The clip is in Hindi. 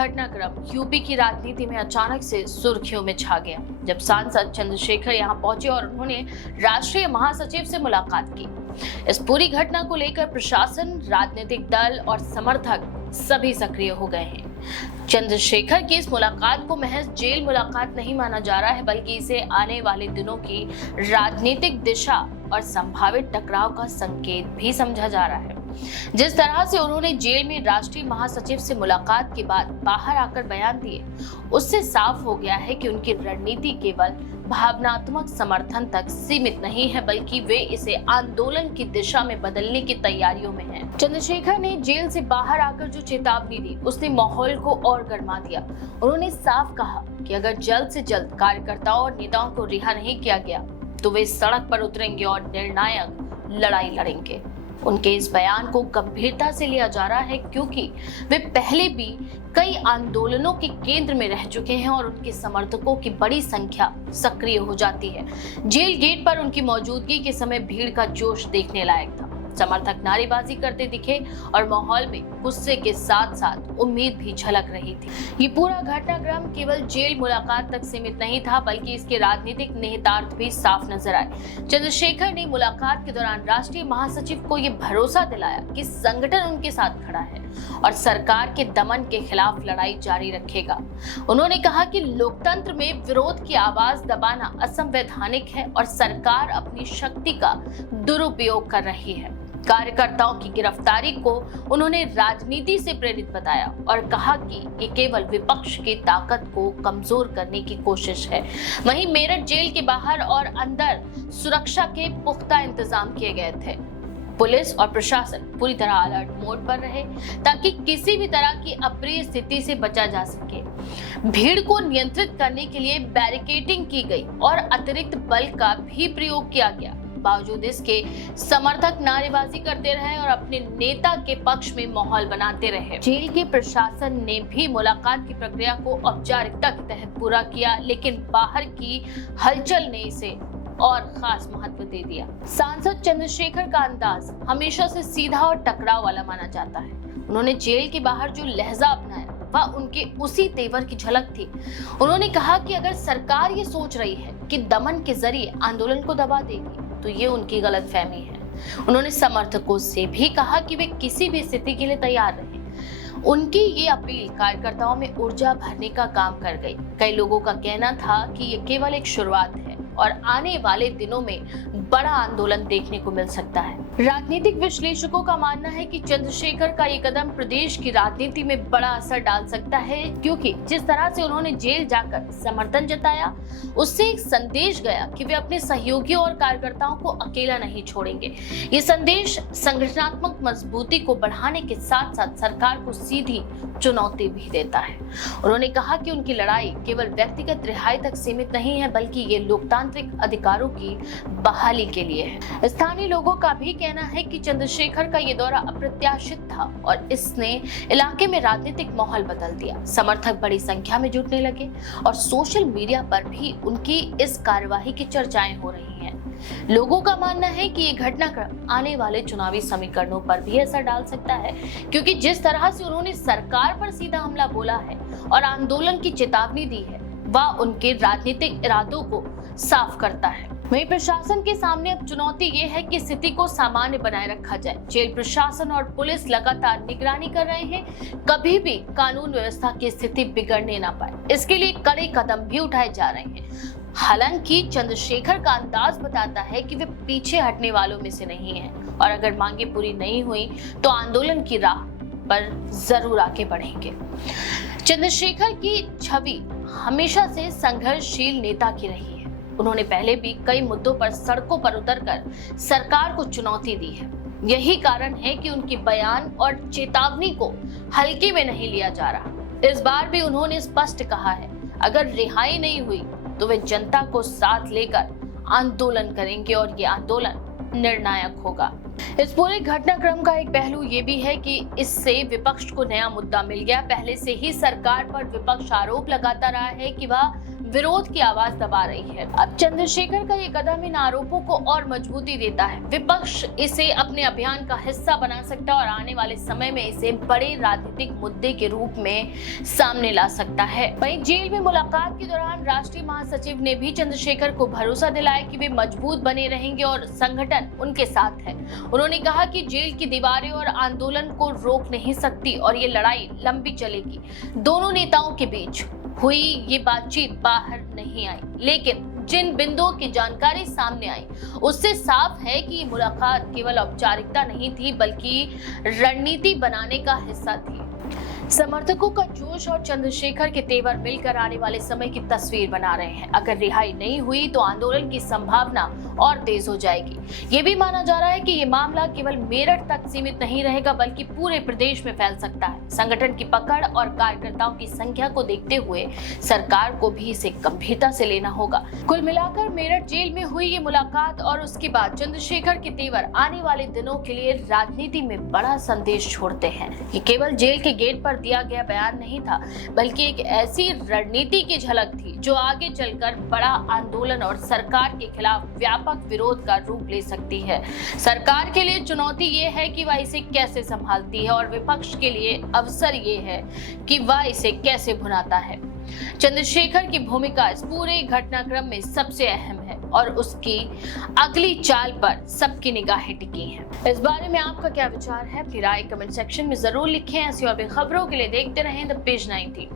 घटनाक्रम यूपी की राजनीति में अचानक से सुर्खियों में छा गया जब सांसद चंद्रशेखर यहां पहुंचे और उन्होंने राष्ट्रीय महासचिव से मुलाकात की। इस पूरी घटना को लेकर प्रशासन, राजनीतिक दल और समर्थक सभी सक्रिय हो गए हैं। चंद्रशेखर की इस मुलाकात को महज जेल मुलाकात नहीं माना जा रहा है, बल्कि इसे आने वाले दिनों की राजनीतिक दिशा और संभावित टकराव का संकेत भी समझा जा रहा है। जिस तरह से उन्होंने जेल में राष्ट्रीय महासचिव से मुलाकात के बाद बाहर आकर बयान दिए, उससे साफ हो गया है कि उनकी रणनीति केवल भावनात्मक समर्थन तक सीमित नहीं है, बल्कि वे इसे आंदोलन की दिशा में बदलने की तैयारियों में हैं। चंद्रशेखर ने जेल से बाहर आकर जो चेतावनी दी, उसने माहौल को और गर्मा दिया। उन्होंने साफ कहा कि अगर जल्द से जल्द कार्यकर्ताओं और नेताओं को रिहा नहीं किया गया, तो वे सड़क पर उतरेंगे और निर्णायक लड़ाई लड़ेंगे। उनके इस बयान को गंभीरता से लिया जा रहा है, क्योंकि वे पहले भी कई आंदोलनों के केंद्र में रह चुके हैं और उनके समर्थकों की बड़ी संख्या सक्रिय हो जाती है। जेल गेट पर उनकी मौजूदगी के समय भीड़ का जोश देखने लायक था। समर्थक नारेबाजी करते दिखे और माहौल में गुस्से के साथ साथ उम्मीद भी झलक रही थी। ये पूरा घटनाक्रम केवल जेल मुलाकात तक सीमित नहीं था, बल्कि इसके राजनीतिक निहितार्थ भी साफ नजर आए। चंद्रशेखर ने मुलाकात के दौरान राष्ट्रीय महासचिव को ये भरोसा दिलाया कि संगठन उनके साथ खड़ा है और सरकार के दमन के खिलाफ लड़ाई जारी रखेगा। उन्होंने कहा कि लोकतंत्र में विरोध की आवाज दबाना असंवैधानिक है और सरकार अपनी शक्ति का दुरुपयोग कर रही है। कार्यकर्ताओं की गिरफ्तारी को उन्होंने राजनीति से प्रेरित बताया और कहा कि ये केवल विपक्ष की ताकत को कमजोर करने की कोशिश है। वहीं मेरठ जेल के बाहर और अंदर सुरक्षा के पुख्ता इंतजाम किए गए थे। पुलिस और प्रशासन पूरी तरह अलर्ट मोड पर रहे ताकि किसी भी तरह की अप्रिय स्थिति से बचा जा सके। भीड़ को नियंत्रित करने के लिए बैरिकेडिंग की गई और अतिरिक्त बल का भी प्रयोग किया गया। बावजूद इसके समर्थक नारेबाजी करते रहे और अपने नेता के पक्ष में माहौल बनाते रहे। जेल के प्रशासन ने भी मुलाकात की प्रक्रिया को औपचारिकता के तहत पूरा किया, लेकिन बाहर की हलचल ने इसे और खास महत्व दे दिया। सांसद चंद्रशेखर का अंदाज हमेशा से सीधा और टकराव वाला माना जाता है। उन्होंने जेल के बाहर जो लहजा अपनाया वह उनके उसी तेवर की झलक थी। उन्होंने कहा कि अगर सरकार ये सोच रही है कि दमन के जरिए आंदोलन को दबा देगी, तो ये उनकी गलतफहमी है। उन्होंने समर्थकों से भी कहा कि वे किसी भी स्थिति के लिए तैयार रहें। उनकी ये अपील कार्यकर्ताओं में ऊर्जा भरने का काम कर गई। कई लोगों का कहना था कि ये केवल एक शुरुआत है और आने वाले दिनों में बड़ा आंदोलन देखने को मिल सकता है। राजनीतिक विश्लेषकों का मानना है कि चंद्रशेखर का ये कदम प्रदेश की राजनीति में बड़ा असर डाल सकता है, क्योंकि जिस तरह से उन्होंने जेल जाकर समर्थन जताया, उससे एक संदेश गया कि वे अपने सहयोगियों और कार्यकर्ताओं को अकेला नहीं छोड़ेंगे। ये संदेश संगठनात्मक मजबूती को बढ़ाने के साथ साथ सरकार को सीधी चुनौती भी देता है। उन्होंने कहा कि उनकी लड़ाई केवल व्यक्तिगत रिहाई तक सीमित नहीं है, बल्कि ये लोकतांत्रिक अधिकारों की बहाली के लिए है। स्थानीय लोगों का भी कहना है कि चंद्रशेखर का ये दौरा अप्रत्याशित था और इसने इलाके में राजनीतिक माहौल बदल दिया। समर्थक बड़ी संख्या में जुटने लगे और सोशल मीडिया पर भी उनकी इस कार्यवाही की चर्चाएं हो रही हैं। लोगों का मानना है कि ये घटनाक्रम आने वाले चुनावी समीकरणों पर भी असर डाल सकता है, क्योंकि जिस तरह से उन्होंने सरकार पर सीधा हमला बोला है और आंदोलन की चेतावनी दी है, वह उनके राजनीतिक इरादों को साफ करता है। वहीं प्रशासन के सामने अब चुनौती ये है कि स्थिति को सामान्य बनाए रखा जाए। जेल प्रशासन और पुलिस लगातार निगरानी कर रहे हैं, कभी भी कानून व्यवस्था की स्थिति बिगड़ने ना पाए, इसके लिए कड़े कदम भी उठाए जा रहे हैं। हालांकि चंद्रशेखर का अंदाज बताता है कि वे पीछे हटने वालों में से नहीं हैं और अगर मांगे पूरी नहीं हुई तो आंदोलन की राह पर जरूर आगे बढ़ेंगे। चंद्रशेखर की छवि हमेशा से संघर्षशील नेता की रही है। उन्होंने पहले भी कई मुद्दों पर सड़कों पर उतरकर सरकार को चुनौती दी है। यही कारण है कि उनके बयान और चेतावनी को हल्के में नहीं लिया जा रहा। इस बार भी उन्होंने स्पष्ट कहा है, अगर रिहाई नहीं हुई तो वे जनता को साथ लेकर आंदोलन करेंगे और ये आंदोलन निर्णायक होगा। इस पूरे घटनाक्रम का एक पहलू ये भी है कि इससे विपक्ष को नया मुद्दा मिल गया। पहले से ही सरकार पर विपक्ष आरोप लगाता रहा है कि वह विरोध की आवाज दबा रही है। अब चंद्रशेखर का ये कदम इन आरोपों को और मजबूती देता है। विपक्ष इसे अपने अभियान का हिस्सा बना सकता है और आने वाले समय में इसे बड़े राजनीतिक मुद्दे के रूप में सामने ला सकता है। वहीं जेल में मुलाकात के दौरान राष्ट्रीय महासचिव ने भी चंद्रशेखर को भरोसा दिलाया कि वे मजबूत बने रहेंगे और संगठन उनके साथ है। उन्होंने कहा कि जेल की दीवारें और आंदोलन को रोक नहीं सकती और ये लड़ाई लंबी चलेगी। दोनों नेताओं के बीच हुई ये बातचीत बाहर नहीं आई, लेकिन जिन बिंदुओं की जानकारी सामने आई उससे साफ है कि ये मुलाकात केवल औपचारिकता नहीं थी बल्कि रणनीति बनाने का हिस्सा थी। समर्थकों का जोश और चंद्रशेखर के तेवर मिलकर आने वाले समय की तस्वीर बना रहे हैं। अगर रिहाई नहीं हुई तो आंदोलन की संभावना और तेज हो जाएगी। ये भी माना जा रहा है कि ये मामला केवल मेरठ तक सीमित नहीं रहेगा बल्कि पूरे प्रदेश में फैल सकता है। संगठन की पकड़ और कार्यकर्ताओं की संख्या को देखते हुए सरकार को भी इसे गंभीरता से लेना होगा। कुल मिलाकर मेरठ जेल में हुई ये मुलाकात और उसके बाद चंद्रशेखर के तेवर आने वाले दिनों के लिए राजनीति में बड़ा संदेश छोड़ते हैं। ये केवल जेल के गेट पर दिया गया बयान नहीं था बल्कि एक ऐसी रणनीति की झलक थी जो आगे चलकर बड़ा आंदोलन और सरकार के खिलाफ व्यापक विरोध का रूप ले सकती है। सरकार के लिए चुनौती ये है कि वह इसे कैसे संभालती है और विपक्ष के लिए अवसर ये है कि वह इसे कैसे भुनाता है। चंद्रशेखर की भूमिका इस पूरे घटनाक्रम में सबसे अहम है और उसकी अगली चाल पर सबकी निगाहें टिकी हैं। इस बारे में आपका क्या विचार है? अपनी राय कमेंट सेक्शन में जरूर लिखें। ऐसी और भी खबरों के लिए देखते रहें द पेज 19।